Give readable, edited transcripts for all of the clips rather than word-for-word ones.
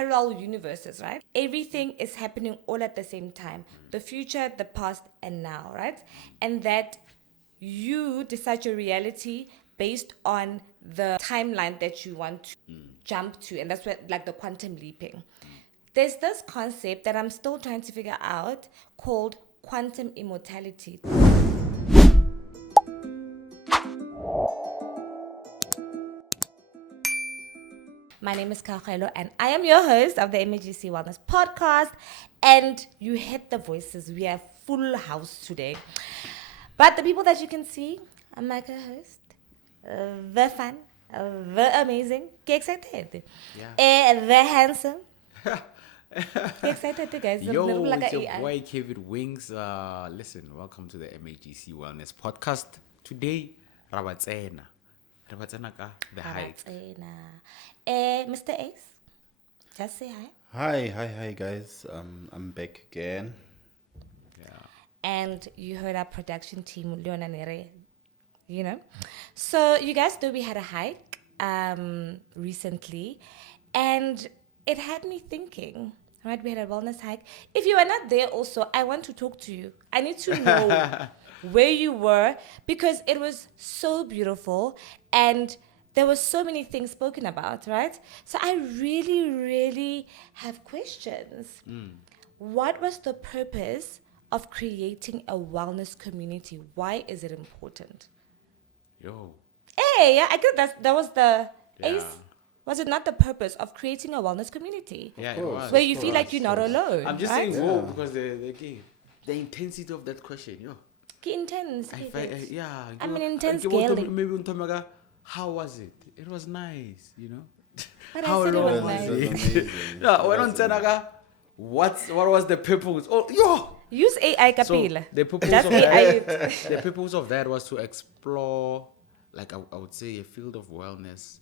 parallel universes, right? Everything is happening all at the same time. The future, the past, and now, right? And that you decide your reality based on the timeline that you want to jump to. And that's where, like, the quantum leaping. There's this concept that I'm still trying to figure out called quantum immortality. My name is Kgao and I am your host of the MAGC Wellness Podcast. And you hit the voices. We are full house today. But the people that you can see are my co-host, the fun, the amazing, get excited, the handsome. Get excited, guys. Yo, it's your boy Kavid Wings. Listen, welcome to the Magc Wellness Podcast. Today, Rabatsena ka the hike. Mr. Ace, just say hi. Hi, guys. I'm back again. Yeah. And you heard our production team, Leona Nere, you know. So you guys know we had a hike recently, and it had me thinking. Right, we had a wellness hike. If you are not there also, I want to talk to you. I need to know where you were because it was so beautiful and there were so many things spoken about, right? So I really have questions. What was the purpose of creating a wellness community? Why is it important? Yo. Hey, yeah, I think that was the Yeah. Ace. Was it not the purpose of creating a wellness community? Yeah, it course. was. Where you feel like you're not alone. I'm just right? saying whoa because the intensity of that question, yo. Ke intense. Yeah. I'm an intense Ke girl. bottom- Maybe untomaga, how was it? It was nice, you know. But How I said it was long nice. was it? amazing. No, when on Tenaga, what was the purpose? Oh, yo. Use AI So kapila. the purpose Just of AI that, it. the purpose of that was to explore, like I would say, a field of wellness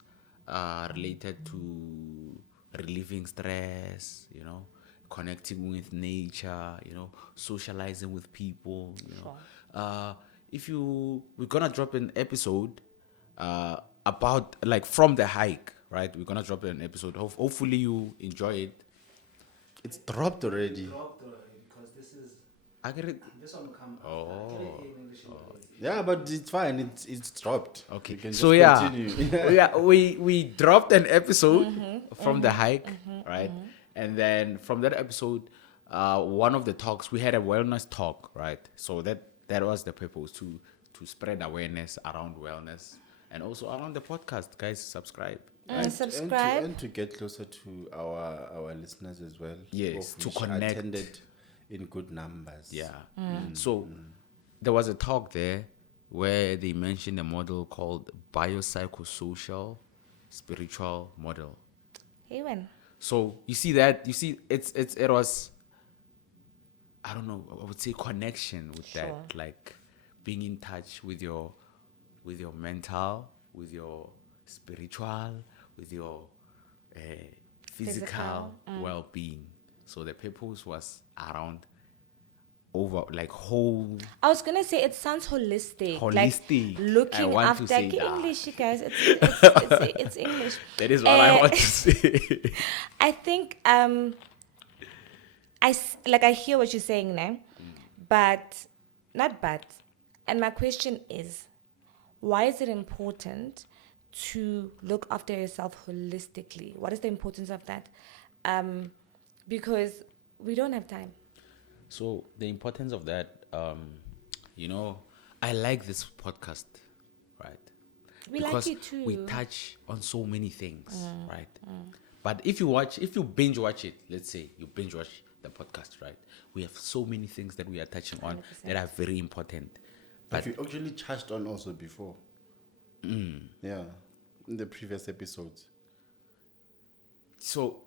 related to relieving stress, you know, connecting with nature, you know, socializing with people, you know. We're gonna drop an episode about like from the hike, right? We're gonna drop an episode. Hopefully you enjoy it. It's dropped already. Because I get it. this one come Oh. after. Get it in English. Yeah, but it's fine. It's dropped. Okay, You can so just continue. yeah, we dropped an episode from the hike, right? And then from that episode, one of the talks we had a wellness talk, right? So that was the purpose to spread awareness around wellness and also around the podcast. Guys, subscribe. And subscribe. and to get closer to our listeners as well. Yes, of to which connect. attended in good numbers. Yeah. So there was a talk there where they mentioned a model called biopsychosocial spiritual model. Hey, when? So it was, I don't know, I would say connection with Sure. that, like being in touch with your mental, with your spiritual, with your physical well-being. So the purpose was around over like whole. I was gonna say it sounds holistic. Holistic. Like I looking want to after say that. English, you guys. It's English. That is what I want to say. I think I hear what you're saying now, but not but. And my question is, why is it important to look after yourself holistically? What is the importance of that? Because we don't have time. So the importance of that, you know, I like this podcast, right? We like it too. We touch on so many things, right? But if you binge watch it, let's say you binge watch the podcast, right? We have so many things that we are touching on 100%. that are very important. But But you actually touched on also before. Yeah, in the previous episodes. so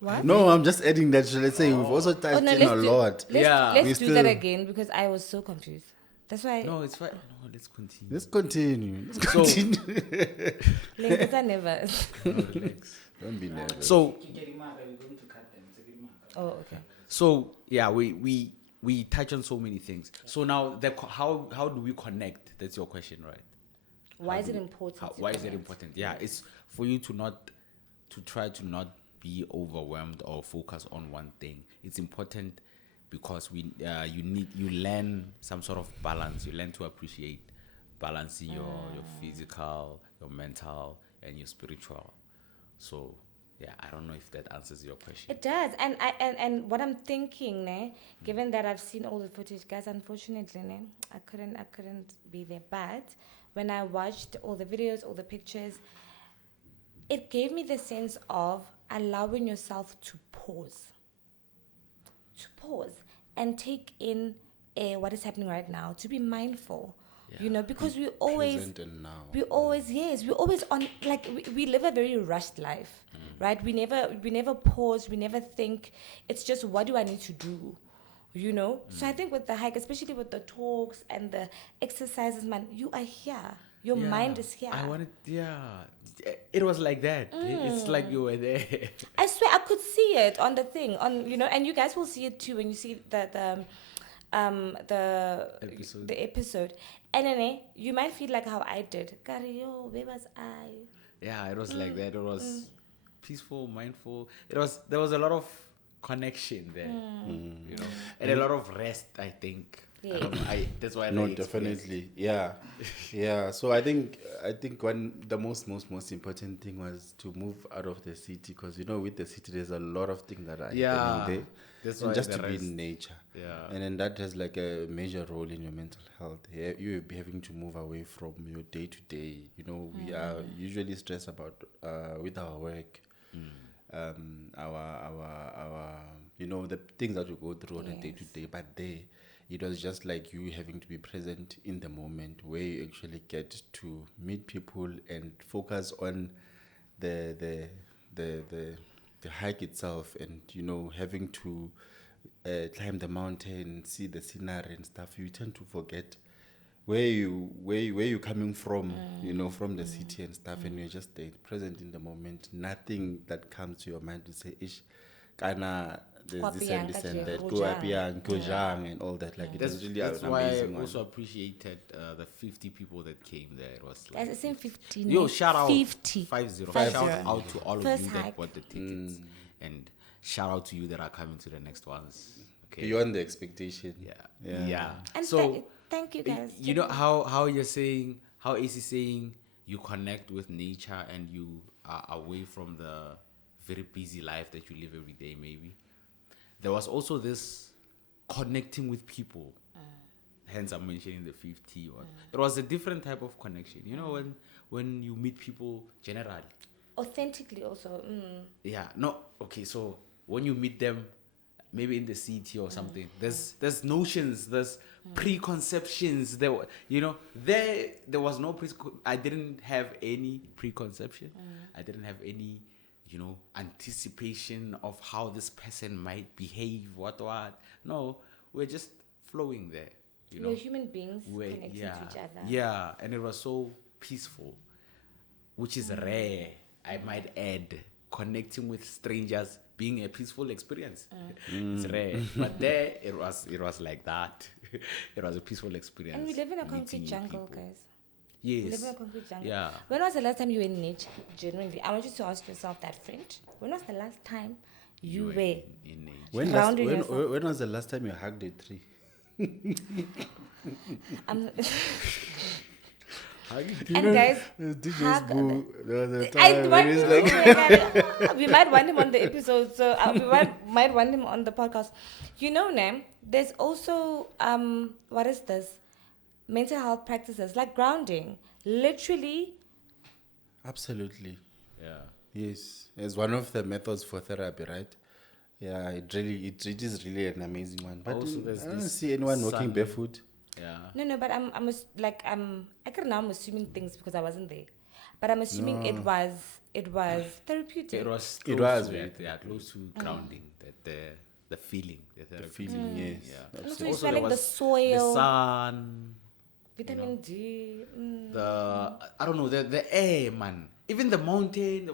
What? No, I'm just adding that. Let's say we've also touched in a lot. Yeah. Let's We do that still- again because I was so confused. That's why. no, it's fine. No, let's continue. Let's continue. So- Like, I never. No, relax. Don't be nervous. So We're going to cut them. Oh, okay. So yeah, we touch on so many things. So now how do we connect? That's your question, right? Why is it important? to Why is it connect? important? Yeah, it's for you to try to not be overwhelmed or focus on one thing. It's important because you learn some sort of balance. You learn to appreciate balancing your physical, your mental, and your spiritual. So yeah, I don't know if that answers your question. It does, and what I'm thinking, ne, given that I've seen all the footage, guys, unfortunately, ne, I couldn't be there. But when I watched all the videos, all the pictures, it gave me the sense of allowing yourself to pause and take in what is happening right now, to be mindful. You know, because we always Present and now. we always on, like, we live a very rushed life, right? We never pause, we never think. It's just, what do I need to do, you know? So I think with the hike, especially with the talks and the exercises, man, you are here, your mind is here. It was like that. It's like you were there. I swear I could see it on the thing, on, you know, and you guys will see it too when you see the episode. And then you might feel like how I did. Cario, where was I? Yeah, it was like that. It was peaceful, mindful. There was a lot of connection there, you know, and a lot of rest, I think. Yeah. I don't know. That's why. No, I experienced. definitely. Yeah. Yeah. So I think the most important thing was to move out of the city, because, you know, with the city there's a lot of things that are happening there. That's And why just the to be rest- in nature. Yeah. And then that has like a major role in your mental health. You will be having to move away from your day to day. You know, we are usually stressed about with our work, our you know, the things that we go through on a day to day. But there, it was just like you having to be present in the moment, where you actually get to meet people and focus on the hike itself, and, you know, having to climb the mountain, see the scenery and stuff. You tend to forget where you coming from, you know, from the city and stuff, and you're just there, present in the moment. Nothing that comes to your mind to say, ish, kana, there's this and this and that, go up here and go jang and all that. Like, it was really That's an why I amazing one. also appreciated the 50 people that came there. It was like, Guys, it's in 15. yo, shout out 50. 50. 50. Shout out to all First of you that hike. bought the tickets, and shout out to you that are coming to the next ones. Okay. Beyond the expectation. Yeah. And So thank you guys. you know how you're saying, how AC saying you connect with nature and you are away from the very busy life that you live every day. Maybe there was also this connecting with people. Hence, I'm mentioning the 50 one. It was a different type of connection. You know, when you meet people generally. Authentically also. Yeah. No. Okay. So when you meet them, maybe in the city or something, there's notions, there's preconceptions. There was no I didn't have any preconception. I didn't have any, you know, anticipation of how this person might behave. What? No, we're just flowing there. You know, We're human beings connecting to each other. Yeah, and it was so peaceful, which is rare, I might add. Connecting with strangers being a peaceful experience. It's rare. But there, it was like that. It was a peaceful experience. And we live in a meeting concrete new jungle, people. guys. We live Yes. in a concrete jungle. Yeah. When was the last time you were in nature? Genuinely, I want you to ask yourself that, friend. When was the last time you were? In nature. When was the last time you hugged a tree? And guys, DJ's hug- boo. There was a I time when want he's to like, we might want him on the episode, so we might want him on the podcast. You know, Nam, there's also what is this? Mental health practices like grounding. Literally, absolutely. Yeah. Yes, it's one of the methods for therapy, right? Yeah, it is really an amazing one. But Also, there's I don't this see anyone walking sun- barefoot. Yeah. no, but I'm assuming things because I wasn't there, but I'm assuming it was therapeutic. It was It close was to very it. Yeah, close to grounding. The feeling. The The therapy. feeling, yes. Yeah. Also, absolutely. it's there like the was soil, the sun, vitamin D. I don't know, the air, man. Even the mountain,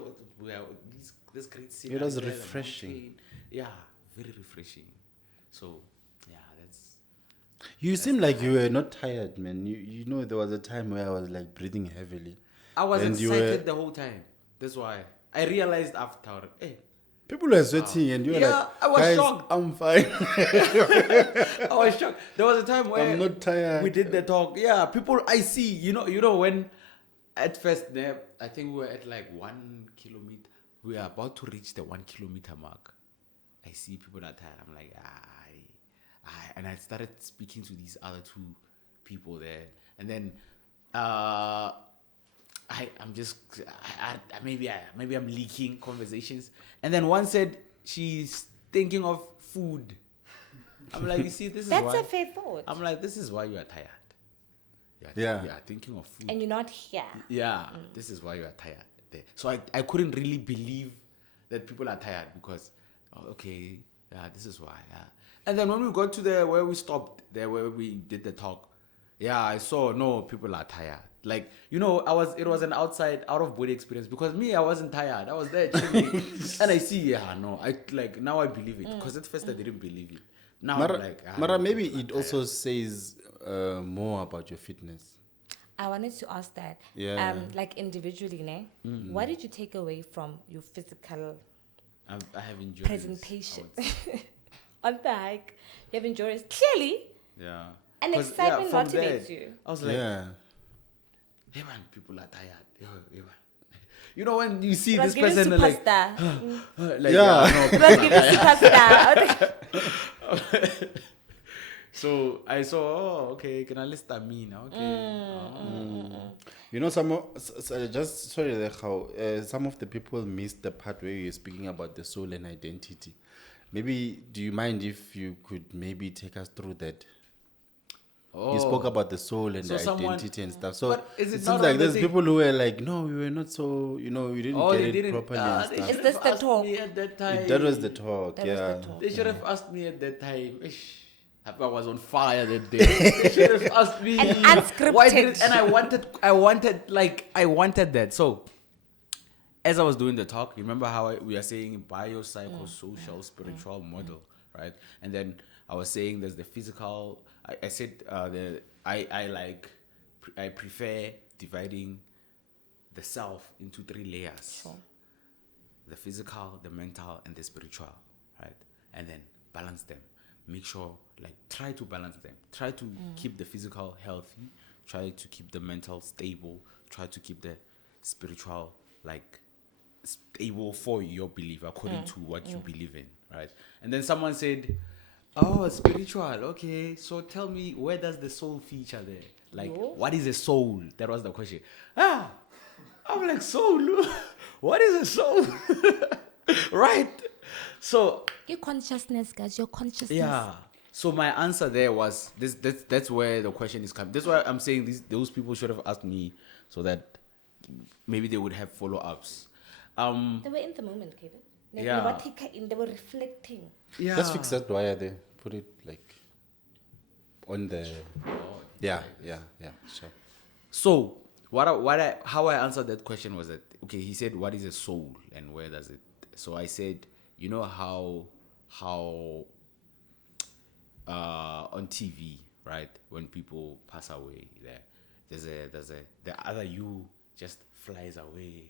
this great scenery. It was there, the refreshing. mountain. Yeah, very refreshing. So, yeah, that's... You seem like you were not tired, man. You know, there was a time where I was like breathing heavily. I was And you excited were- the whole time. That's why. I realized after, hey, People were sweating, and you were Yeah, like, I was guys, shocked. I'm fine. I was shocked. There was a time where I'm not tired. we did the talk. Yeah, people I see, you know when at first there, I think we were at like 1 kilometer. We are about to reach the 1 kilometer mark. I see people are tired. I'm like, and I started speaking to these other two people there, and then maybe I'm leaking conversations, and then one said she's thinking of food. I'm like, you see, this is That's why. a fair thought. I'm like, this is why you are tired. Yeah. You are thinking of food. And you're not here. Yeah, this is why you are tired. There. So I couldn't really believe that people are tired because, okay, yeah, this is why. Yeah. And then when we got to where we stopped, there where we did the talk, yeah, I saw, no, people are tired. Like, it was an out of body experience because me, I wasn't tired. I was there chilling. And I see, now I believe it. Because at first I didn't believe it. Now I'm like, Mara, maybe people are it tired. also says more about your fitness. I wanted to ask that. Yeah. Like individually, ne? What did you take away from your physical I have enjoyed this, presentation I would say. on the hike? You have enjoyed it. Clearly, Yeah. and 'Cause, excitement from motivates there, you. I was like, Yeah. hey man, people are tired. Yo, man. You know when you see It was this giving person like, superstar. like Yeah. no, It was giving superstar. so I saw, oh, okay, can I list that mean? Okay. You know, some of the people missed the part where you're speaking about the soul and identity. Maybe, do you mind if you could maybe take us through that? You spoke about the soul and So the someone- identity and stuff. So But is it it seems not like on the there's thing? people who were like, no, we were not so, we didn't Oh, get they it didn't. properly and They stuff. should Is this have the asked talk? me at that time. That was the talk, That was yeah. the talk. They should have asked me at that time. Ish, I was on fire that day. They should have asked me. And unscripted. Why did? And I wanted that. So, as I was doing the talk, you remember how we are saying biopsychosocial spiritual model, right? And then I was saying there's the physical. I said I prefer dividing the self into 3 layers. Sure. The physical, the mental, and the spiritual, right? And then balance them. Make sure, try to balance them. Try to keep the physical healthy. Try to keep the mental stable. Try to keep the spiritual, stable for your belief according to what you believe in, right? And then someone said, oh, spiritual, okay. So tell me, where does the soul feature there? What is a soul? That was the question. I'm like, soul? What is a soul? Right? So, Your consciousness, guys. Your consciousness. yeah. So my answer there was this. That's where the question is coming. That's why I'm saying those people should have asked me so that maybe they would have follow-ups. They were in the moment, Kevin. Yeah. They were reflecting. Yeah. Let's fix that wire there. Put it on the. Yeah, sure. So how I answered that question was that, okay, he said, what is a soul and where does it? So I said, you know how on TV, right, when people pass away, the other you just flies away,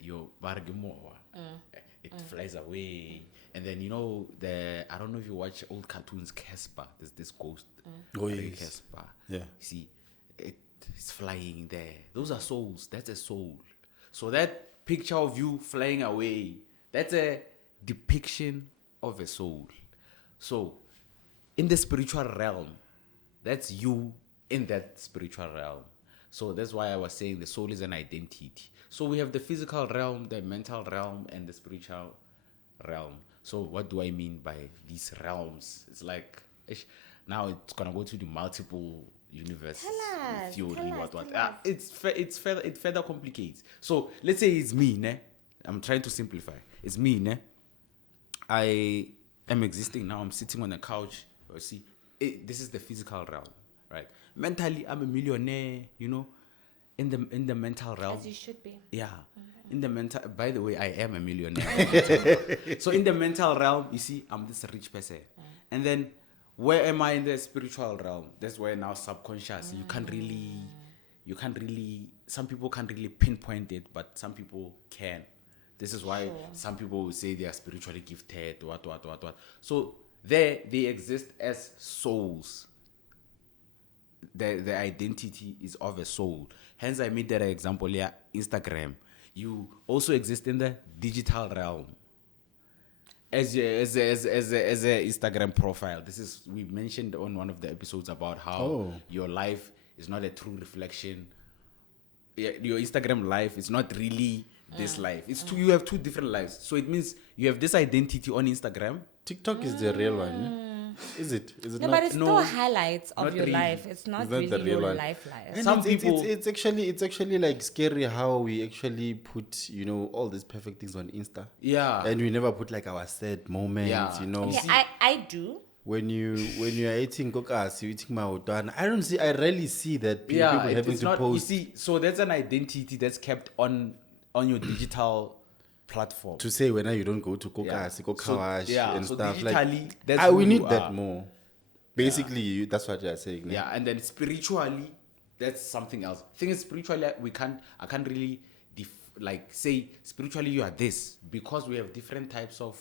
your bargamoa, it flies away, and then I don't know if you watch old cartoons, Casper. There's this ghost. Oh, yes. Casper. Yeah. See, it's flying there. Those are souls. That's a soul. So that picture of you flying away, that's a depiction of a soul. So in the spiritual realm, that's you in that spiritual realm. So that's why I was saying the soul is an identity. So we have the physical realm, the mental realm, and the spiritual realm. So what do I mean by these realms? It's like, now it's gonna go to the multiple universe theory. It further complicates. So let's say it's me, ne? I'm trying to simplify. It's me, ne? I am existing now. I'm sitting on a couch. See, this is the physical realm, right? Mentally, I'm a millionaire. In the mental realm. As you should be. Yeah. In the mental, by the way, I am a millionaire. So in the mental realm, you see, I'm this rich person. And then where am I in the spiritual realm? That's where now subconscious, you can't really, some people can't really pinpoint it, but some people can. This is why some people will say they are spiritually gifted, what. So they exist as souls. The identity is of a soul. Hence, I made that example here, Instagram. You also exist in the digital realm. As a Instagram profile. This is, we mentioned on one of the episodes about how your life is not a true reflection. Your Instagram life is not really this life. It's two. You have two different lives. So it means you have this identity on Instagram. TikTok is the real one. Yeah? Is it? Is it No, not? but it's still highlights of not your really. life. It's not It's not the really real your one. life. And Some it's people- it's actually like scary how we actually put all these perfect things on Insta. Yeah. And we never put like our sad moments. Yeah. You know. Yeah, I do. When you are eating kokas, you eating maotan. I rarely see that people having it's to not. post You see, so that's an identity that's kept on your digital platform. to say when you don't go to Yeah. kokas, go So- kawash yeah, and so stuff digitally, like. that's who we you need that are. more. Basically, that's what you're saying. no? Yeah, and then spiritually, that's something else. Thing is, spiritually, I can't really say spiritually you are this, because we have different types of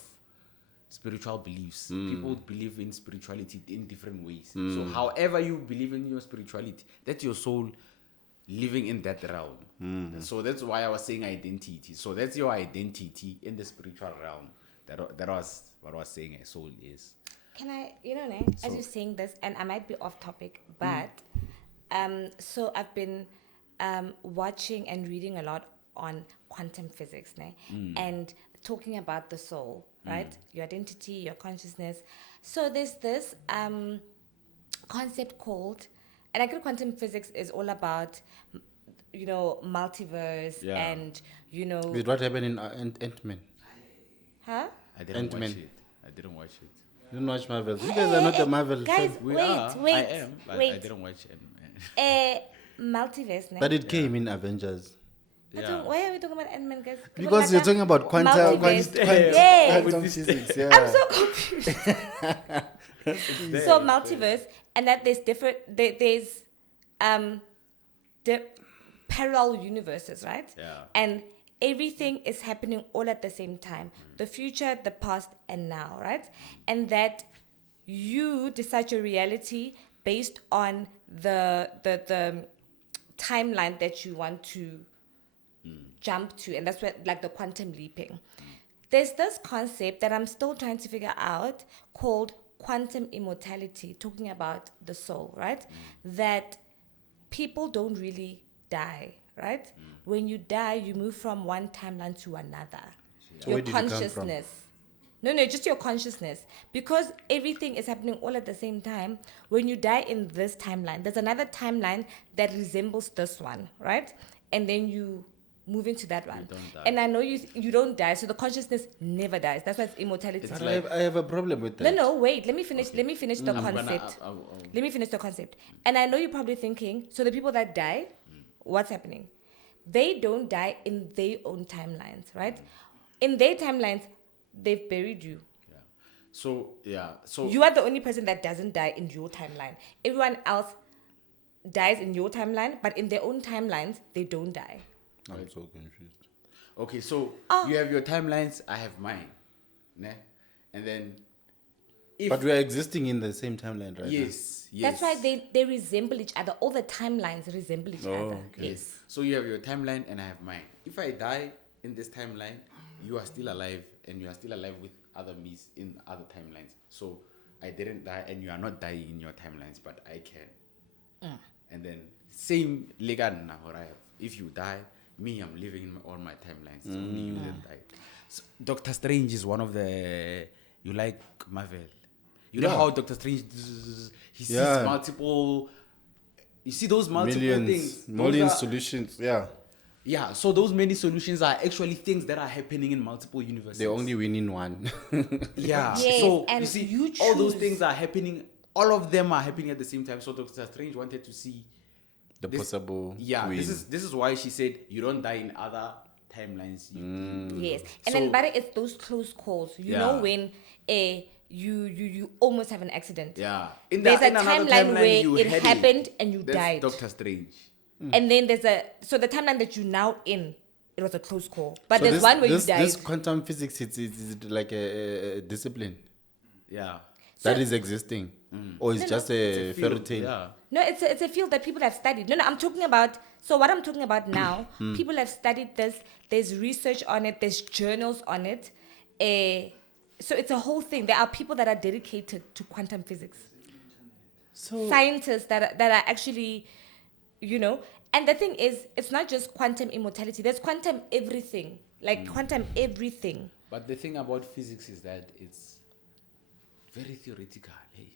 spiritual beliefs. People believe in spirituality in different ways. So however you believe in your spirituality, that's your soul living in that realm. So that's why I was saying identity. So that's your identity in the spiritual realm. That was what I was saying a soul is. Can I, as you're saying this, and I might be off topic, but so I've been watching and reading a lot on quantum physics, and talking about the soul, right? Your identity, your consciousness. So there's this concept called, and I think quantum physics is all about, multiverse Yeah. and, With what happened in Ant-Man. huh? I didn't watch Ant-Man. it. I didn't watch it. You don't watch Marvel. You guys are not the Marvel Guys, fan. We wait, are. wait, I am, but I wait. didn't watch it. Multiverse, But it came in Avengers. Why are we talking about Ant-Man, guys? Because you're talking about quantum Yay. physics. Yeah. I'm so confused. So multiverse, and that there's different. There's the parallel universes, right? Yeah. And everything is happening all at the same time: the future, the past, and now, right? And that you decide your reality based on the timeline that you want to jump to, and that's what, like, the quantum leaping. There's this concept that I'm still trying to figure out called quantum immortality, talking about the soul, right? That people don't really die, right? When you die, you move from one timeline to another. So Your where did you come from? consciousness. No, just your consciousness. Because everything is happening all at the same time. When you die in this timeline, there's another timeline that resembles this one, right? And then you move into that one. don't die. And I know you don't die, so the consciousness never dies. That's why it's immortality. It's But I have a problem with that. No, wait. Let me finish. Let me finish the I'm gonna- concept. I'll- Let me finish the concept. And I know you're probably thinking, so the people that die, what's happening? They don't die in their own timelines, right? In their timelines, they've buried you. So You are the only person that doesn't die in your timeline. Everyone else dies in your timeline, but in their own timelines, they don't die. I'm so confused. okay, so you have your timelines, I have mine. Ne? And then if But we are existing in the same timeline, right? yes. That's why they resemble each other. All the timelines resemble each other. okay. Yes. So you have your timeline and I have mine. If I die in this timeline, you are still alive and you are still alive with other me's in other timelines. So I didn't die and you are not dying in your timelines, but I can. And then same legan na what I have. If you die, me, I'm living in all my timelines. It's only you that died. So Doctor Strange is one of the, you like Marvel. You know Yeah. how Doctor Strange, he sees Yeah. multiple, you see those multiple Millions, things. Those millions are- solutions. Yeah. yeah, so those many solutions are actually things that are happening in multiple universes. They only win in one. Yeah. Yes, So and you see, you all those choose. things are happening. All of them are happening at the same time. So Doctor Strange wanted to see. The this- possible Yeah, win. this is why she said you don't die in other timelines. Yes, and So- then but it's those close calls. You know Yeah. when you almost have an accident. Yeah. There's a in another timeline where you it had happened and you That's died. Doctor Strange. And then there's so the timeline that you now in it was a close call. But So there's this, one where this, you died. this quantum physics, it's like a discipline Yeah. that So- is existing, or it's just a fairy Field, tale. Yeah. No, it's a field that people have studied. No, I'm talking about. So what I'm talking about now, people have studied this. There's research on it. There's journals on it. So it's a whole thing. There are people that are dedicated to quantum physics. So Scientists that are actually, And the thing is, it's not just quantum immortality. There's quantum everything. Like quantum everything. But the thing about physics is that it's very theoretical. Hey.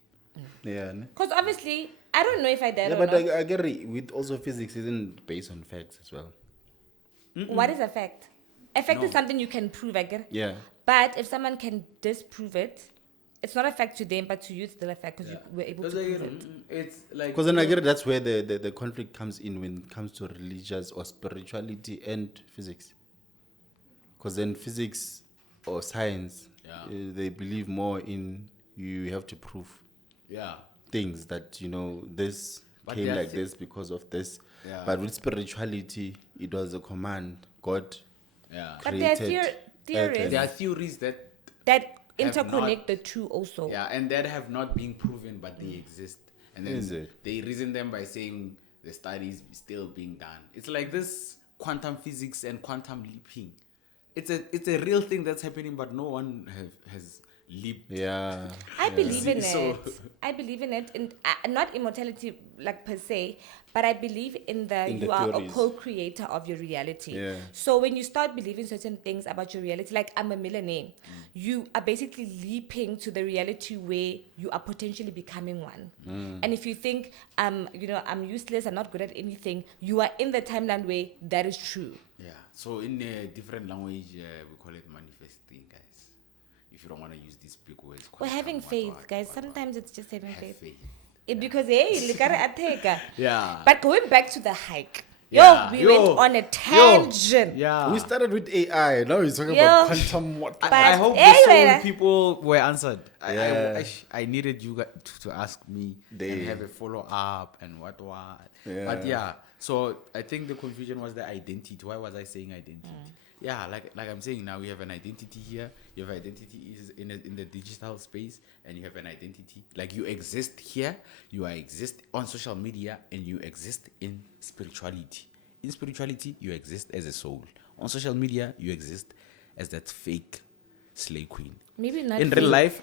yeah, ne? Because obviously, I don't know if I did Yeah, or but not. I get it. With also physics isn't based on facts as well. What is a fact? A fact is No. something you can prove, I get it. Yeah. But if someone can disprove it, it's not a fact to them, but to you, it's still a fact because you were able to Because prove it. it's like Because then I get it, that's where the conflict comes in when it comes to religious or spirituality and physics. Because then physics or science, Yeah. they believe more in you have to prove yeah. things that, this But came there are like thi- this because of this. Yeah. But with spirituality, it was a command. God Yeah. But there are created theories There are theories that that have interconnect not- the two also. yeah, and that have not been proven, but they exist. And then Is it? they reason them by saying the study is still being done. It's like this quantum physics and quantum leaping. It's a real thing that's happening, but no one has leaped. Yeah. I believe in So- it. I believe in it, and not immortality like per se, but I believe in the In the you are a theories. co-creator of your reality. Yeah. So when you start believing certain things about your reality, like I'm a millionaire, you are basically leaping to the reality where you are potentially becoming one. And if you think I'm useless, I'm not good at anything, you are in the timeline where that is true. Yeah. So in a different language, we call it manifesting, guys. If you don't want to use these big words. Or having quantum, faith, what, guys. what. Sometimes it's just having Have faith. faith. Because hey, look at it. Yeah. But going back to the hike, Yeah. we Yo. went on a tangent. Yeah. We started with AI. Now we're talking Yo. about quantum what? But I hope the anyway, soul people were answered. Yeah. I needed you guys to ask me They- and have a follow up and what. Yeah. But yeah, so I think the confusion was the identity. Why was I saying identity? Yeah, like I'm saying now, we have an identity here. You have identity is in the digital space, and you have an identity like you exist here. You exist on social media, and you exist in spirituality. In spirituality, you exist as a soul. On social media, you exist as that fake slay queen. maybe not. In real life,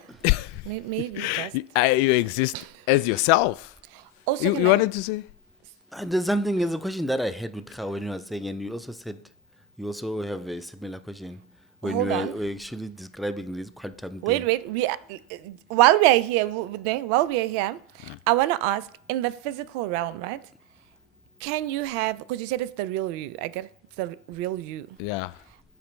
maybe just. you exist as yourself. Also, You can I- wanted to say? There's a question that I had with Kgao when you were saying, and you also said you also have a similar question when Hold you on. were actually describing this quantum Wait. thing. While we are here, I want to ask in the physical realm, right? Can you have? Because you said it's the real you. I get it, it's the real you. Yeah.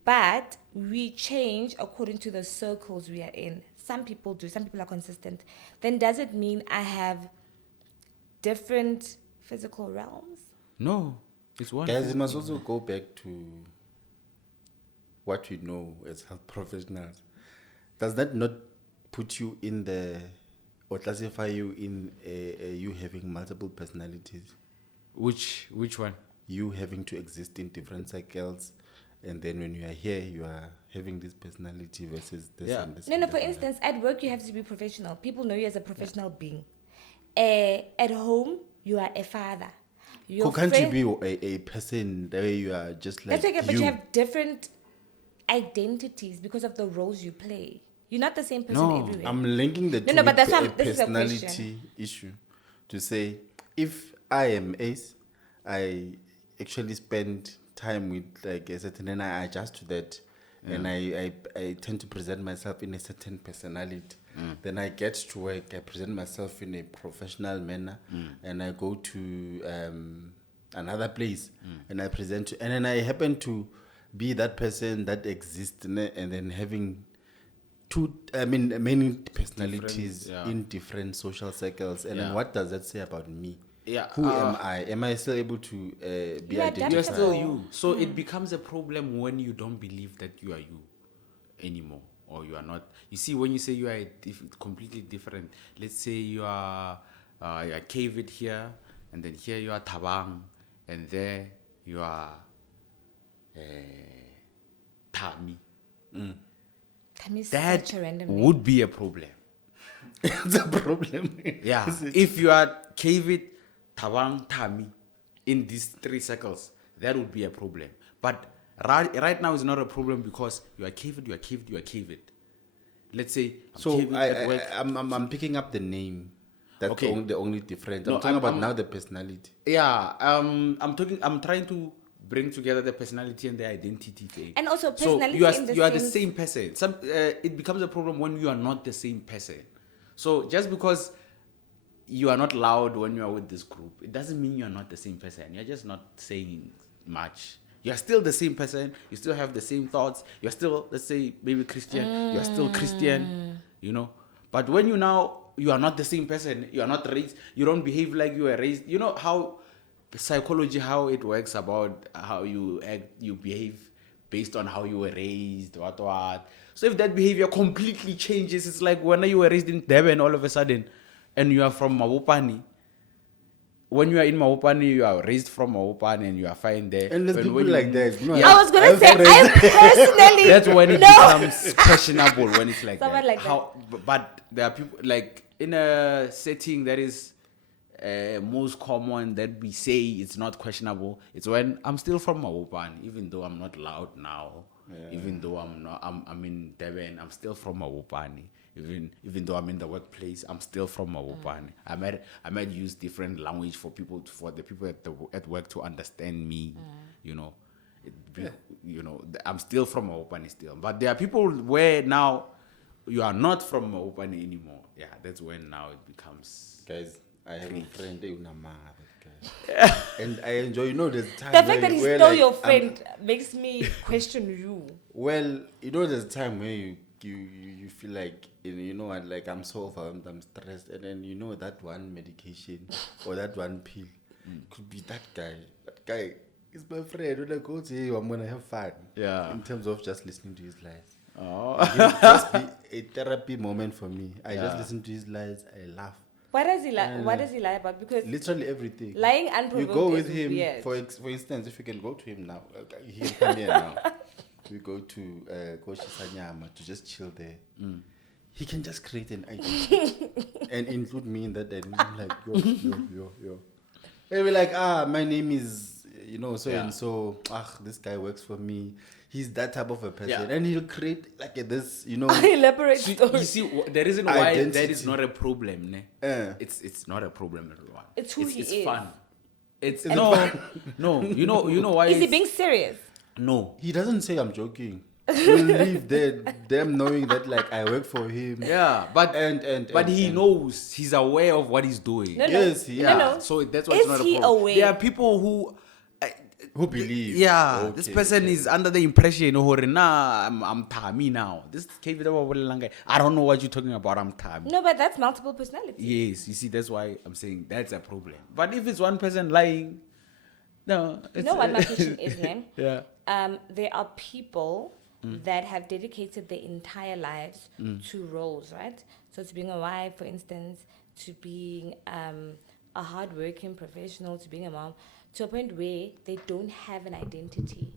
But we change according to the circles we are in. Some people do, some people are consistent. Then does it mean I have different physical realms? No, it's one. Guys, it must also go back to what we know as health professionals. Does that not put you in or classify you in you having multiple personalities? Which one? You having to exist in different cycles, and then when you are here, you are having this personality versus this Yeah. and this. No, and for that and instance, at work you have to be professional. People know you as a professional being. At home, you are a father. Your that. Can't you friend- be a person the way you are just like That's okay, but you have different identities because of the roles you play. You're not the same person No, everywhere. I'm linking the two no, but with that's a what- this is a personality question. issue to say if I am Ace, I actually spend time with like a certain, and I adjust to that, and I tend to present myself in a certain personality. Then I get to work, I present myself in a professional manner, and I go to another place and I present to, and then I happen to be that person that exists, and then having many personalities Different, yeah. in different social circles. And then Yeah. what does that say about me? Yeah, Who am I? Am I still able to be You are identified? You're still Adaptable. you. So it becomes a problem when you don't believe that you are you anymore, or you are not. You see, when you say you are completely different, let's say you are Kavid here, and then here you are Tabang, and there you are Tami, Tammy's that such a random name. would be a problem. It's a problem. Yeah, Is it? if you are Kavid, Tawang, Tami in these 3 circles, that would be a problem. But right now it's not a problem because you are Kavid, you are Kavid, you are Kavid. Let's say I'm So Kavid at work. I'm picking up the name. That's Okay. the only difference. No, I'm talking about I'm- now the personality. Yeah, I'm trying to bring together the personality and the identity thing. And also So personality you are in the you are the sense- same person. It becomes a problem when you are not the same person. So just because you are not loud when you are with this group, it doesn't mean you are not the same person. You're just not saying much. You're still the same person. You still have the same thoughts. You're still, let's say, maybe Christian. You're still Christian, you know. But when you are not the same person. You are not raised. You don't behave like you were raised. You know how psychology, how it works about how you act, you behave based on how you were raised, what. So if that behavior completely changes, it's like when you were raised in Durban all of a sudden, and you are from Mawupani. When you are in Mawupani, you are raised from Mawupani and you are fine there. And there's When- people when you- like that. No, I was gonna say, I personally. That's when it No. becomes questionable when it's like Someone that. like that. How, but there are people like in a setting that is most common that we say it's not questionable. It's when I'm still from Mawupani, even though I'm not loud now. Even though I'm in Durban, I'm still from Mawupani. Even though I'm in the workplace, I'm still from Mawupani. I might use different language for the people at work to understand me. You know, I'm still from Mawupani still. But there are people where now you are not from Mawupani anymore. Yeah, that's when now it becomes. guys, I have a friend, guys. And I enjoy, there's time. The fact that he where, stole like, your friend makes me question you. Well, there's a time where you feel like, what, like I'm so overwhelmed, I'm stressed, and then that one medication or that one pill could be that guy. That guy is my friend. When I go to him, I'm gonna have fun. Yeah. In terms of just listening to his lies. Oh. It just be a therapy moment for me. I just listen to his lies. I laugh. What does he lie? What does he lie about? Because Literally everything. lying You unprovoked go with is him, weird. for instance, if you can go to him now, he can come here now. We go to Koshi Sanyama to just chill there. He can just create an identity and include me in that. And I'm like, yo. They'll be like, my name is, so and so. This guy works for me. He's that type of a person. Yeah. And he'll create like this, Elaborate story. You see, the reason why that Identity. is not a problem, ne? It's not a problem, everyone. It's who he it's is. fun. It's no. You know why? Is he it's- being serious? No. He doesn't say I'm joking. We'll leave there, them knowing that like I work for him. Yeah, but And he knows. He's aware of what he's doing. No, Yes, no. he- No, no. So that's why Is it's not a he problem. aware? There are people who. Who believe? Yeah, this Okay, person okay. is under the impression, I'm Tami now. This KV, I don't know what you're talking about. I'm Tami. No, but that's multiple personalities. Yes, you see, that's why I'm saying that's a problem. But if it's one person lying, no. You know what my question is, man? Yeah. There are people that have dedicated their entire lives to roles, right? So to being a wife, for instance, to being a hardworking professional, to being a mom, to a point where they don't have an identity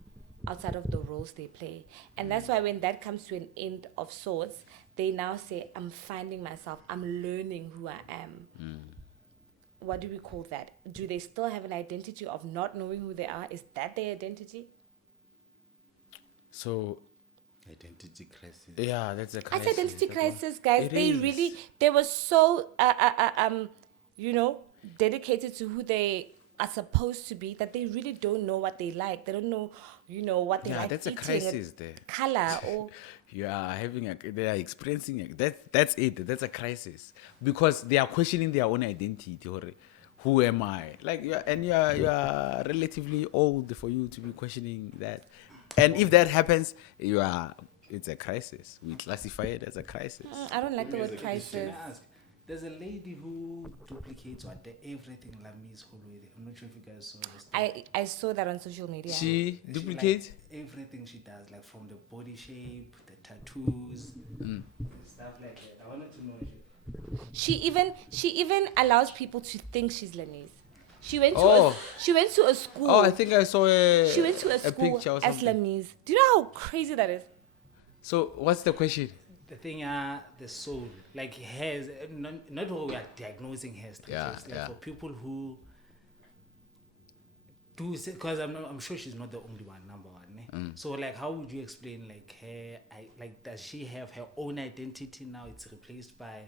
outside of the roles they play. And that's why when that comes to an end of sorts, they now say, I'm finding myself, I'm learning who I am. What do we call that? Do they still have an identity of not knowing who they are? Is that their identity? So, Identity crisis. yeah, that's a As crisis. identity crisis, guys, It they were so, dedicated to who they are supposed to be that they really don't know what they like. They don't know, what they Yeah, like that's a eating, crisis there. color, or They are experiencing that's it. That's a crisis because they are questioning their own identity. Or who am I? Like you are relatively old for you to be questioning that. And if that happens, it's a crisis. We classify it as a crisis. I don't like the word Can crisis. I ask? There's a lady who duplicates what everything Lami's already. I'm not sure if you guys saw this. I saw that on social media. She She, duplicates. like, everything she does, like from the body shape, the tattoos, stuff like that. I wanted to know. She even allows people to think she's Lanise. She went to Oh. she went to a school. Oh, I think I saw she went to a school picture or as something. Lamise. Do you know how crazy that is? So what's the question? The thing, the soul, like has not how we are diagnosing her stress. Yeah, It's like yeah. for people who do, because I'm sure she's not the only one. Number one, eh? So like, how would you explain like her? Like, does she have her own identity now? It's replaced by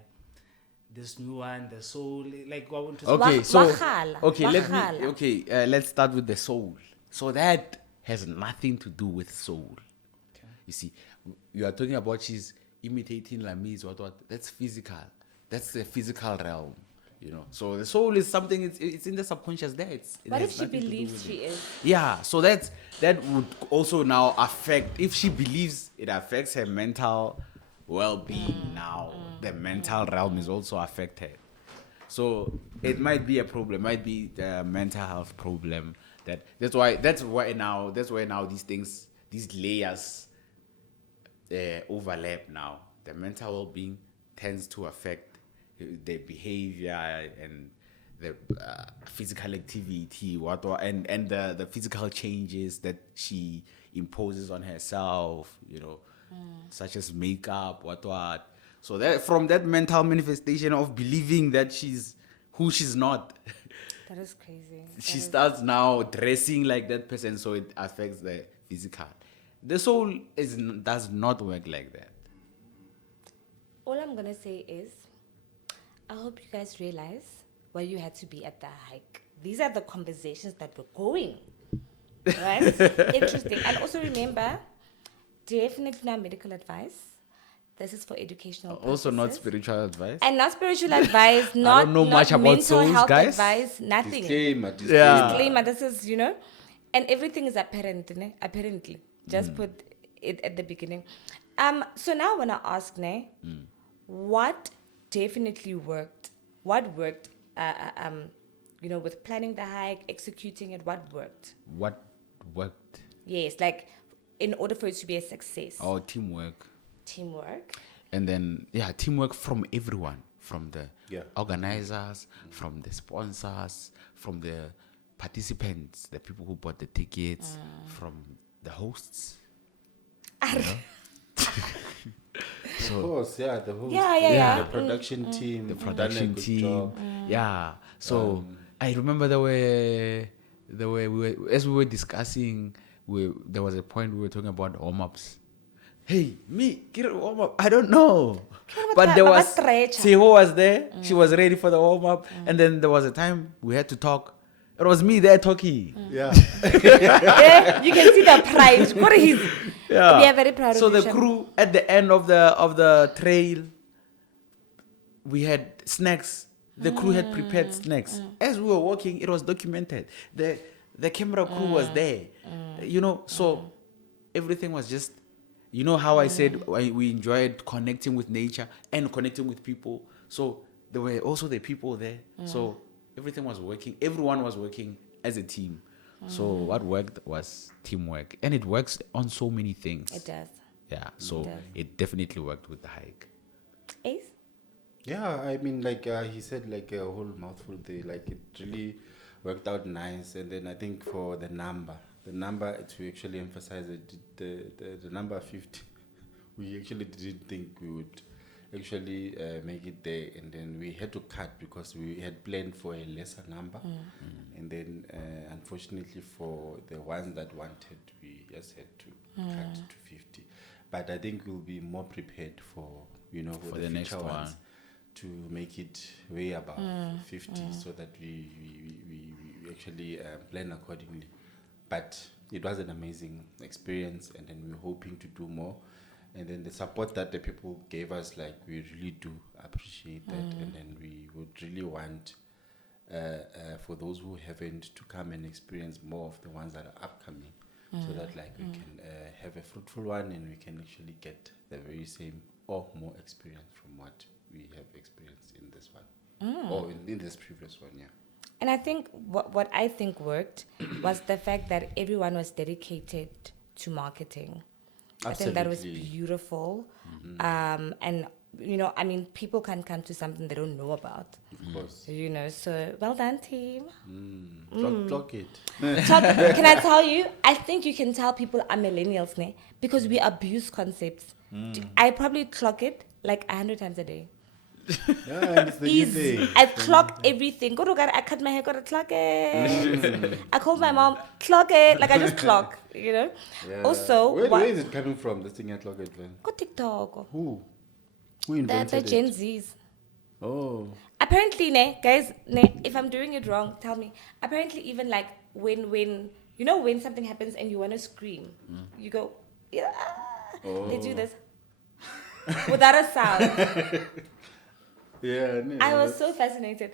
this new one, the soul. Like, I want to. Okay, Wa- so Wakhala, okay, let's start with the soul. So that has nothing to do with soul. Okay. You see, you are talking about she's imitating Lamise, what? That's physical. That's the physical realm, you know. So the soul is something. It's in the subconscious. There, it What has if she nothing to do believes with she it. is? Yeah, so that would also now affect, if she believes it affects her mental well-being. Now the mental realm is also affected. So it might be a problem, might be the mental health problem. That's why now these things, these layers overlap now. The mental well-being tends to affect the behavior and the physical activity, and the physical changes that she imposes on herself, you know, such as makeup, what. So that from that mental manifestation of believing that she's who she's not, That is crazy. she starts now dressing like that person, so it affects the physical. The soul does not work like that. All I'm gonna say is, I hope you guys realize why you had to be at the hike. These are the conversations that we're going. Right? Interesting. And also remember, definitely not medical advice. This is for educational Also, not purposes. spiritual advice. And not spiritual advice, not, don't know not much about mental souls, health guys. advice, nothing. Disclaimer. Yeah. Disclaimer, this is, and everything is apparent, ne? Apparently. Just put it at the beginning. So now I want to ask, ne, what definitely worked? What worked, with planning the hike, executing it, what worked? What worked? Yes, like in order for it to be a success. Our teamwork. Teamwork. And then, teamwork from everyone, from the Yeah. organizers, from the sponsors, from the participants, the people who bought the tickets, from the hosts. You know? Of course, yeah, the whole Yeah. the production team, The done a production good team. job. Yeah. So I remember the way we were, as we were discussing, there was a point we were talking about warm-ups. Hey, get a warm-up. I don't know. But there was, Seho was there. She was ready for the warm-up. And then there was a time we had to talk. It was me there talking. Yeah. Yeah, you can see the pride. What is? Yeah. We are very proud So of the you, Sham. crew at the end of the trail, we had snacks. The crew had prepared snacks. As we were walking, it was documented. The camera crew was there. So everything was just, how I said we enjoyed connecting with nature and connecting with people. So there were also the people there. So everything was working. Everyone was working as a team. So what worked was teamwork. And it works on so many things. It does. Yeah. So does. it definitely worked with the hike. Ace? Yeah, I mean, like he said, like a whole mouthful there. Like it really worked out nice. And then I think for the number to actually emphasize it, the number 50, we actually didn't think we would actually make it there, and then we had to cut because we had planned for a lesser number, and then unfortunately for the ones that wanted, we just had to cut to 50. But I think we'll be more prepared for For the next future one. ones to make it way above 50, so that we actually plan accordingly. But it was an amazing experience, and then we're hoping to do more. And then the support that the people gave us, like, we really do appreciate that. And then we would really want for those who haven't to come and experience more of the ones that are upcoming, so that like we can have a fruitful one, and we can actually get the very same or more experience from what we have experienced in this one or in this previous one. Yeah. And I think what I think worked was the fact that everyone was dedicated to marketing. I think that was Absolutely. beautiful. And I mean, people can't come to something they don't know about. Of course. So well done, team. Clock it. Can I tell you? I think you can tell people are millennials, ne? Because we abuse concepts. I probably clock it like 100 times a day. Yeah, and it's the new Easy. thing. I clock everything. Go to God, I cut my hair, gotta clock it. I called my mom, clock it. Like I just clock, Yeah. Also, where is it coming from? This thing at clock it, man. Go TikTok. Who The invented Gen it? Zs. Oh. Apparently, guys, if I'm doing it wrong, tell me. Apparently, even like when when something happens and you want to scream, you go, yeah. They do this without a sound. Yeah. I was so fascinated.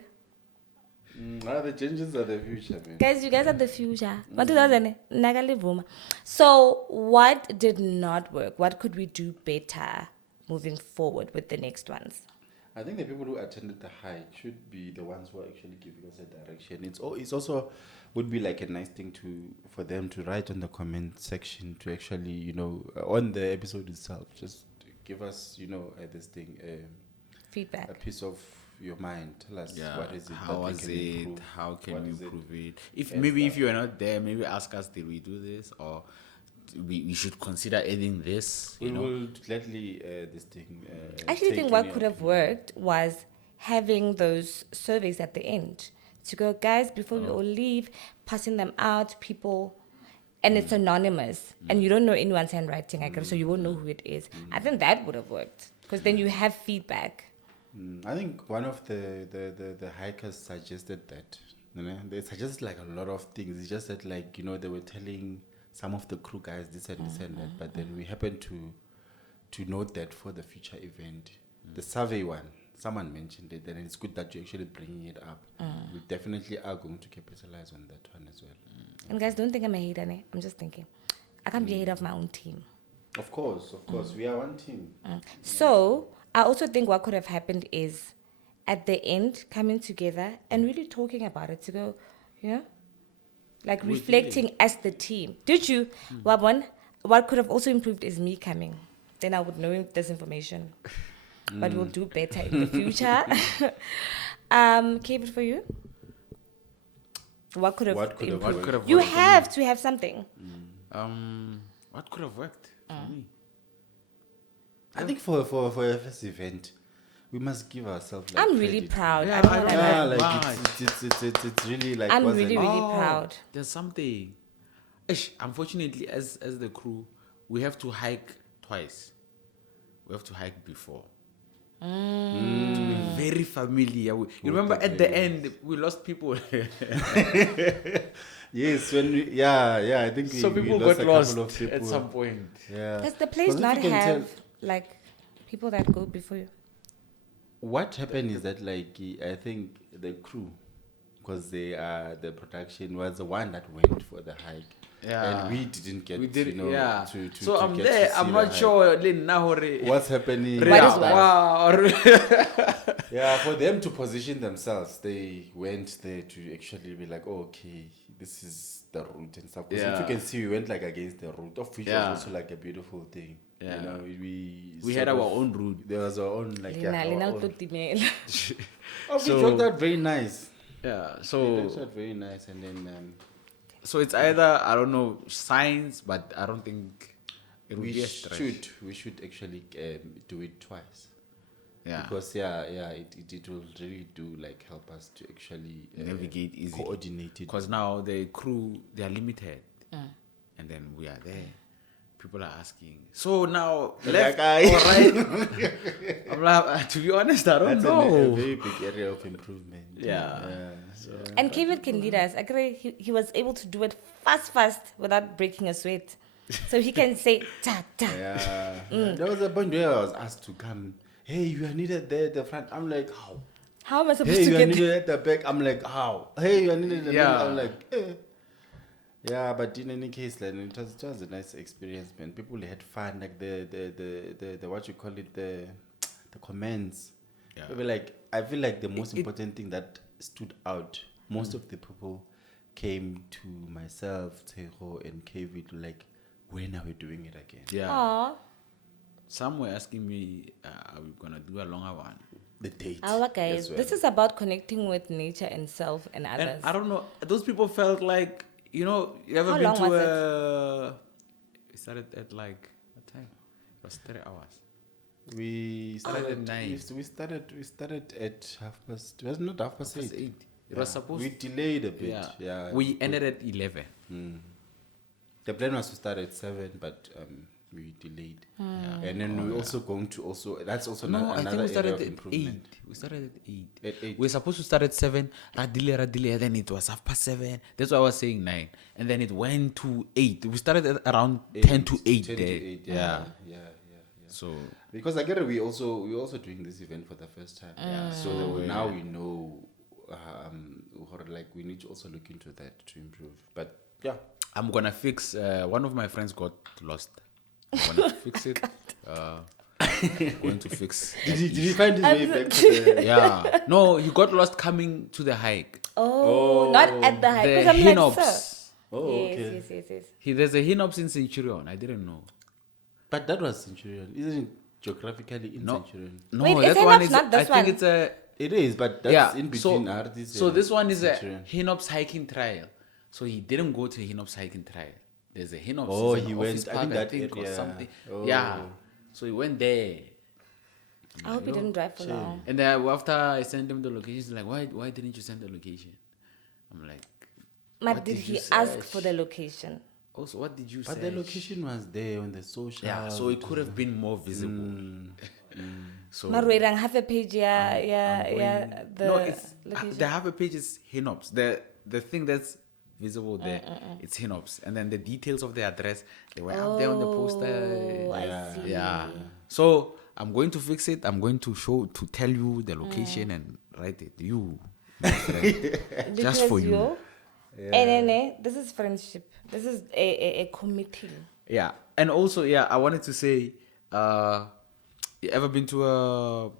The changes are the future, man. Guys, you guys are the future. 2000, nagalivuma. So, what did not work? What could we do better moving forward with the next ones? I think the people who attended the hike should be the ones who are actually giving us a direction. It's also would be like a nice thing for them to write on the comment section to actually on the episode itself just give us this thing Feedback. a piece of your mind. Tell us what is it. How that we was can it? improve? How can What we is it? improve it? If Yes, maybe if you are not there, maybe ask us, did we do this, or we should consider adding this? We will gladly this thing. I actually take think what any could have opinion. worked was having those surveys at the end to go, guys, before we all leave, passing them out, people, and it's anonymous, and you don't know anyone's handwriting, I guess, so you won't know who it is. I think that would have worked because then you have feedback. I think one of the hikers suggested that. They suggested like a lot of things. It's just that they were telling some of the crew guys this and this and that, but then we happened to note that for the future event, the survey one, someone mentioned it, and it's good that you're actually bringing it up. We definitely are going to capitalize on that one as well. And guys, don't think I'm a hater, ne? I'm just thinking. I can't be a hater of my own team. Of course, we are one team. So I also think what could have happened is at the end coming together and really talking about it to go, like reflecting as the team. Did you? Wabon, what could have also improved is me coming. Then I would know this information. But we'll do better in the future. Keep it for you. What could have improved? What could have You worked for have to have something. What could have worked for me? I think for a first event, we must give ourselves. I'm really credit. proud. Yeah, I don't wanna I lie. know. It's really like. I'm wasn't- really, really proud. There's something. Unfortunately, as the crew, we have to hike twice. We have to hike before. To be very familiar. You remember at the end, we lost people. Yes, I think So we people lost got a lost couple of people. at some point. Yeah. Does the place 'Cause if not you can have tell- like people that go before you? What happened is that I think the crew, because they the production was the one that went for the hike. Yeah. And we didn't get We did, to so to I'm get there. to see I'm the not hike. sure. Now, What's happening? What is what? Wow. Yeah, for them to position themselves, they went there to actually be like, oh, okay, this is the route and stuff. 'Cause if Yeah. you can see, we went like against the route, of which Yeah. was also like a beautiful thing. Yeah. You know, we We sort had our of- own route. There was our own like Lina, our Lina own. utotimela. Oh, which So- worked out very nice. Yeah. It So worked out very nice, and then so it's either, I don't know, science, but I don't think it would we be a stretch. should actually do it twice. Yeah. Because it will really do like help us to actually Navigate easily. coordinate it. Because now the crew, they are limited. And then we are there. People are asking. So now, left or right? I'm like, to be honest, I don't That's know. a very big area of improvement. Yeah. And Kavid can lead us. Actually, he was able to do it fast without breaking a sweat. So he can say, ta, ta. Yeah. There was a point where I was asked to come. Hey, you are needed there at the front. I'm like, how? How am I supposed Hey, to you are get needed at the back. I'm like, how? Hey, you are needed at the Yeah. back. I'm like, eh. Yeah, but in any case, like, it was a nice experience, man. People had fun, like the what you call it, the comments. Yeah. They were like, I feel like the most important thing that stood out, most of the people came to myself, Tejo, and Kavid, like, when are we doing it again? Yeah. Aw. some were asking me, are we gonna do a longer one? The date. Our guys, as well. this is about connecting with nature and self and And others. I don't know, those people felt like, you ever How been long to was a... We started at like, what time? It was 3 hours. We Started started at 9. We started at 8:30. It was not 8:30. 8. It was supposed We delayed a bit. Yeah. We ended at 11. The plan was to start at 7, but we delayed. And then we're also going to that's also No, I think another we started area of at improvement. 8. We started at 8. At 8. We were supposed to start at 7. Radile, then it was 7:30. That's why I was saying 9. And then it went to 8. We started at around 10 to 8 10 there. to 8. Yeah. Yeah. So, Because I get it, we're also doing this event for the first time. So now we know, like we need to also look into that to improve. But yeah, I'm going to fix... one of my friends got lost. I'm going to fix it. Going to fix... did he find his way back to the? Yeah. No, he got lost coming to the hike. Oh, not at the hike. The 'Cause I'm like, sir. Hennops. Oh, Yes, okay. yes. There's a Hennops in Centurion. I didn't know. But that was Centurion, isn't it? Geographically in No. Centurion. No, Wait, is that one Hennops is... not this I think one? it's a... It is, but that's Yeah, in so- between Ardis So and this one is a Centurion. Hennops Hiking Trail. So he didn't go to Hennops Hiking Trail. There's a Hennops. Oh, it's an he office went- I park, think that or area. something. Oh. Yeah. So he went there. I hope he didn't drive for long. And then after I sent him the location, he's like, why didn't you send the location? I'm like, But What did did you he ask search? for the location? also, what did you say? But the location was there on the social. Yeah, so it could have been more visible. So Marwerang have a page, yeah, the no, it's location. the half a page is Hennops. The thing that's visible there, it's Hennops, and then the details of the address they were up there on the poster. Oh, I see. Yeah. So I'm going to fix it. I'm going to tell you the location and write it. You, my friend. Just for you. This is friendship. This is a committing. Yeah, and also I wanted to say, you ever been to a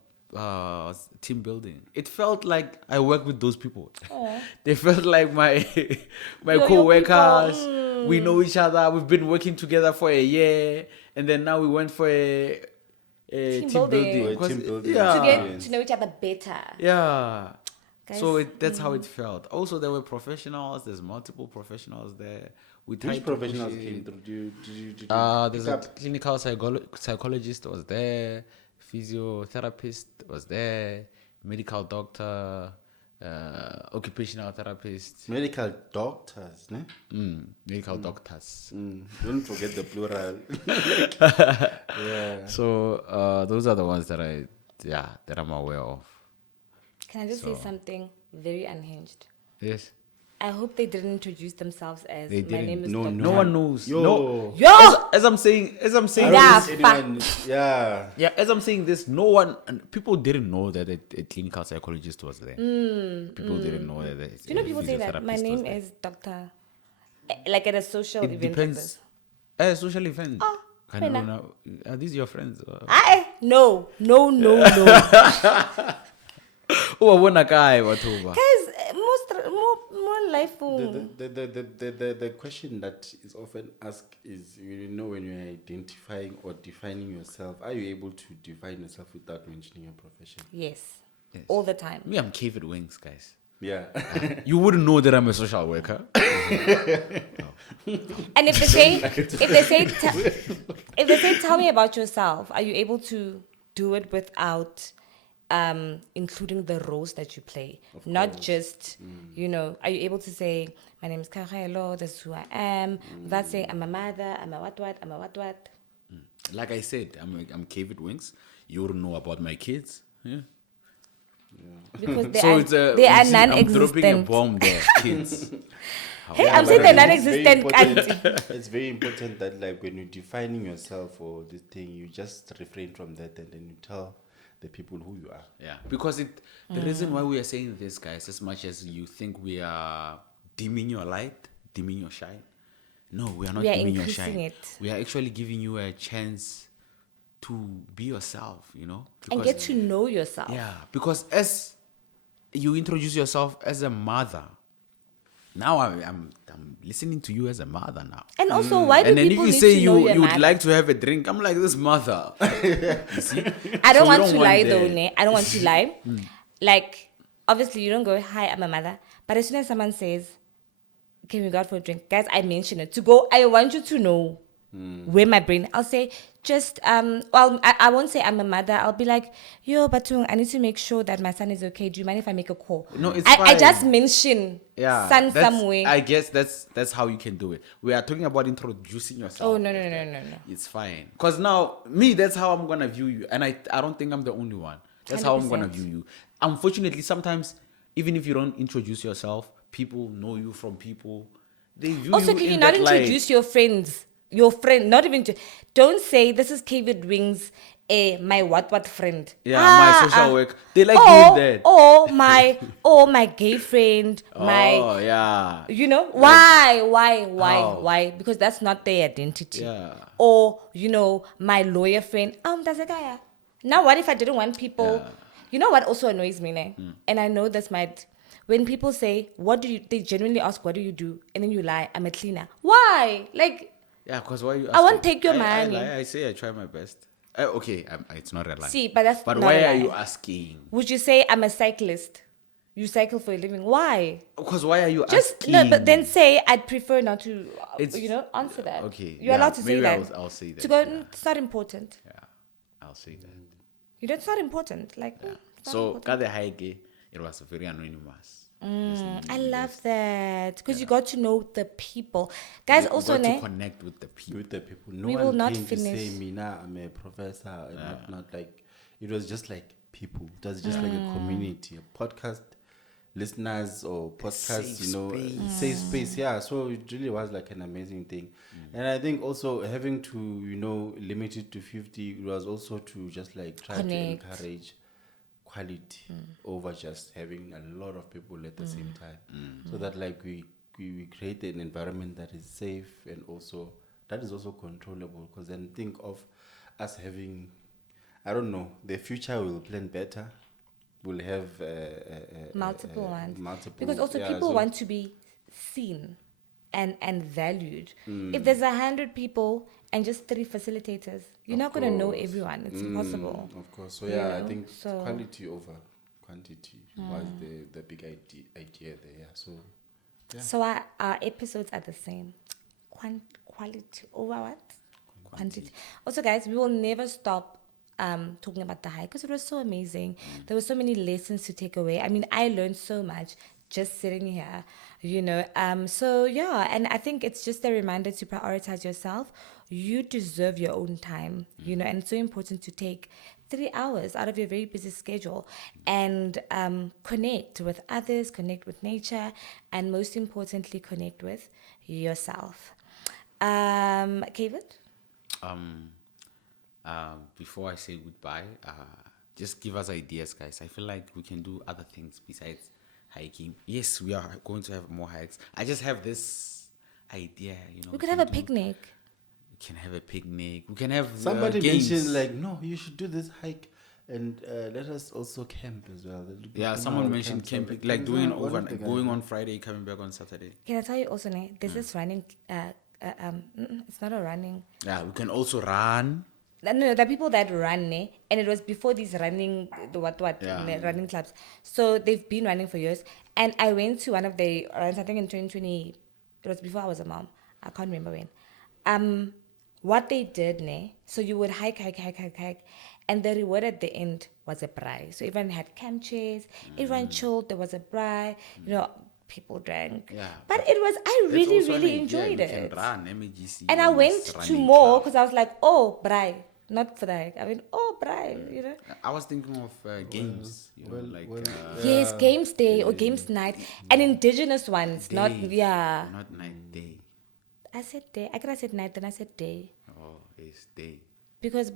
team building? It felt like I work with those people. They felt like my Your co-workers. people. We know each other. We've been working together for a year, and then now we went for a team building. For a Because- team building Yeah. To get experience. to know each other better. Yeah. Guys, So that's how it felt. Also, there were professionals. There's multiple professionals there. We tried Which to push professionals it. came through? Did you There's pick a up? clinical psychologist was there, physiotherapist was there, medical doctor, occupational therapist, Medical doctors, ne? medical doctors. Don't forget the plural. Yeah. So those are the ones that I'm aware of. Can I just say something very unhinged? Yes. I hope they didn't introduce themselves as They my didn't. name is No, Dr. No one knows. Yo. No. Yo! As I'm saying, Yeah. Anyone, yeah. yeah, as I'm saying this, no one, and people didn't know that a clinical psychologist was there. People didn't know that. Do you know people say that my name is Dr. Like at a social It event like depends. this. Social event. Can fair you enough. know, are these your friends? No. Oh, I want a guy. Whatever. Guys, more life. The question that is often asked is, when you're identifying or defining yourself, are you able to define yourself without mentioning your profession? Yes. All the time. Me, I'm Kgao Wings, guys. Yeah. You wouldn't know that I'm a social worker. And if they say, tell me about yourself, are you able to do it without including the roles that you play? Not just, are you able to say, my name is Kgao, this is who I am, without saying, I'm a mother, I'm a what, I'm a what? Like I said, I'm Kavid Wings. You wouldn't know about my kids. Yeah. Because they So are, it's they are I'm dropping a non-existent. bomb there, kids. Hey, Yeah, I'm saying but they're it's very non-existent. important- Auntie. It's very important that, like, when you're defining yourself or this thing, you just refrain from that and then you tell the people who you are. Yeah, because the reason why we are saying this, guys, as much as you think we are dimming your light, dimming your shine, no, we are not We are dimming your increasing shine. it. We are actually giving you a chance to be yourself, And because- get to know yourself. Yeah, because as you introduce yourself as a mother, now I'm listening to you as a mother now. And also, why do And then if people you need say to know your you would mother? like to have a drink, I'm like, this mother. You see? I don't So we want to lie though, that. ne? I don't want to lie. Like, obviously, you don't go, hi, I'm a mother. But as soon as someone says, can we go out for a drink? Guys, I mention it. To go, I want you to know where my brain, I'll say, I won't say I'm a mother. I'll be like, yo, Batung, I need to make sure that my son is okay. Do you mind if I make a call? No, it's I just fine. mention Yeah, son that's- somewhere. I guess that's how you can do it. We are talking about introducing yourself. Oh, no. It's fine. Because now, me, that's how I'm going to view you. And I don't think I'm the only one. That's how I'm going to 100%. view you. Unfortunately, sometimes, even if you don't introduce yourself, people know you from people. They view Also, you can in you not that light. introduce your friends? Your friend, not even don't say this is Kavid Wings, my what friend. Yeah, my social work. They like doing that. Or my gay friend, my Oh, yeah. How? why? Because that's not their identity. Yeah. Or my lawyer friend. That's a guy. Now what if I didn't want people? Yeah. You know what also annoys me, ne? And I know this might. When people say, "What do you?" They genuinely ask, "What do you do?" And then you lie, "I'm a cleaner." Why? Like. Yeah, because why are you I won't asking? take your I money. lie, I say I try my best. Okay, it's not a lie. See, but that's But not why a are lie. you asking? Would you say I'm a cyclist? You cycle for a living. Why? Because why are you Just asking? no, but then say I'd prefer not to. It's- Answer that. okay, you're yeah, allowed to say maybe that. I'll say that, To go, yeah. it's not important. Yeah, I'll say that. It's not important. Like, it's not So, important. Kade Haige, it was very anonymous. I love that because you got to know the people, guys. You Also, got to ne, connect with the people. With the people. No We one will not came to say, finish. Mina, I'm a professor. And not like, it was just like people. It was just like a community, a podcast listeners or podcast, Safe safe space. Yeah. So it really was like an amazing thing. And I think also having to, limit it to 50, it was also to just like try Connect. to encourage quality over just having a lot of people at the same time. So that like we create an environment that is safe and also that is also controllable, because then think of us having, I don't know, the future will plan better. We'll have multiple ones. multiple, Because also yeah, people so- want to be seen and valued. If there's 100 people and just 3 facilitators, you're not going to know course. everyone. It's impossible. Of course. So You yeah, I know, think so- quality over quantity was the big idea there. Yeah. So yeah. So our episodes are the same. Quality over what? Quantity. Also, guys, we will never stop talking about the hike because it was so amazing. There were so many lessons to take away. I mean, I learned so much just sitting here, So yeah, and I think it's just a reminder to prioritize yourself. You deserve your own time, and it's so important to take 3 hours out of your very busy schedule and connect with others, connect with nature, and most importantly, connect with yourself. Kavid? Before I say goodbye, just give us ideas, guys. I feel like we can do other things besides hiking. Yes, we are going to have more hikes. I just have this idea, We could have a picnic. We can have a picnic. We can have Somebody games. mentioned like, no, you should do this hike and let us also camp as well. Yeah, someone mentioned camping, like doing an overnight, going on Friday, coming back on Saturday. Can I tell you also, there's this running, it's not a running. Yeah, we can also run. No, the people that run, and it was before these running, running clubs. So they've been running for years. And I went to one of the runs, I think in 2020, it was before I was a mom. I can't remember when. What they did, so you would hike, and the reward at the end was a braai. So everyone had camp chairs, everyone chilled, there was a braai, people drank. Yeah. But I That's really, also an really idea. enjoyed You it. can run MAGC. And I went to running more club. because I was like, oh, braai. Not for the hike. I went, oh, braai, I was thinking of games, Yes, games day or games night. And indigenous ones, not, day, yeah. not night, day. I said day. I could have said night, then I said day. Oh, it's day. Because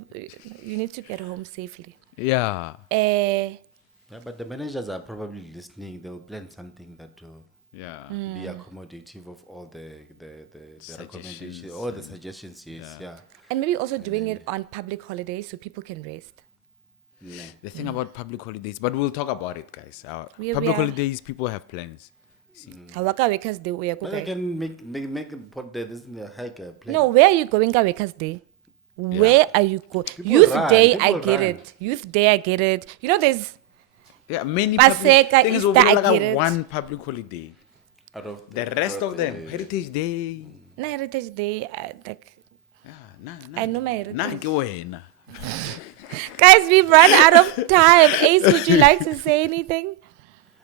you need to get home safely. Yeah. Yeah, but the managers are probably listening. They'll plan something that will Yeah. be accommodative of all the recommendations, Suggestions all the suggestions. Yes, yeah. And maybe also doing it on public holidays so people can rest. The thing about public holidays, but we'll talk about it, guys. We Public are- holidays, people have plans. Hawaka Wekas Day, we are But I going. can make put this in the hike plan. No, where are you going, Wekas Day? Where are you going? Youth run, Day, I people get run. it. Youth Day, I get it. You know, there's Yeah, many Paseka, public things will Easter, be I like get it. one public holiday. Out of The rest of them, Heritage Day. na Heritage Day. Like, Yeah, nah, I know my heritage. Nah, ke wena. guys, we've run out of time. Ace, would you like to say anything?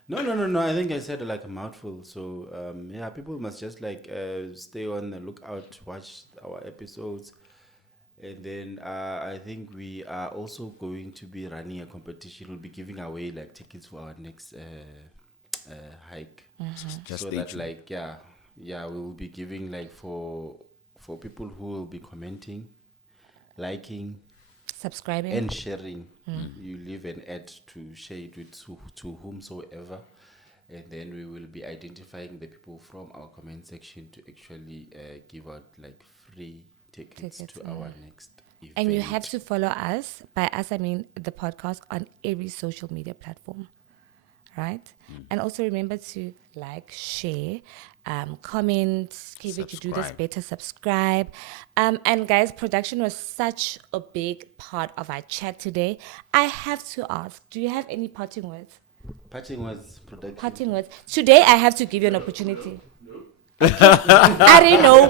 No. I think I said like a mouthful. So yeah, people must just like stay on the lookout, watch our episodes, and then I think we are also going to be running a competition. We'll be giving away like tickets for our next hike. Just so stay that tuned. like yeah, we will be giving like for people who will be commenting, liking, Subscribing. and sharing. You leave an ad to share it with to whomsoever, and then we will be identifying the people from our comment section to actually give out like free tickets Tickets, to our next event. And you have to follow us. By us, I mean the podcast on every social media platform. Right? And also remember to like, share, comment, KV, to do this Subscribe. better, subscribe. And guys, production was such a big part of our chat today. I have to ask, do you have any parting words? Parting was production. Parting words. Today, I have to give you an opportunity. I don't know.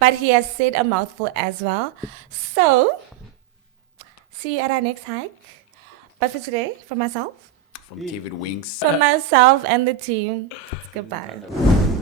But he has said a mouthful as well. So, see you at our next hike. But for today, from myself, From Kavid Wings. and the team, it's goodbye.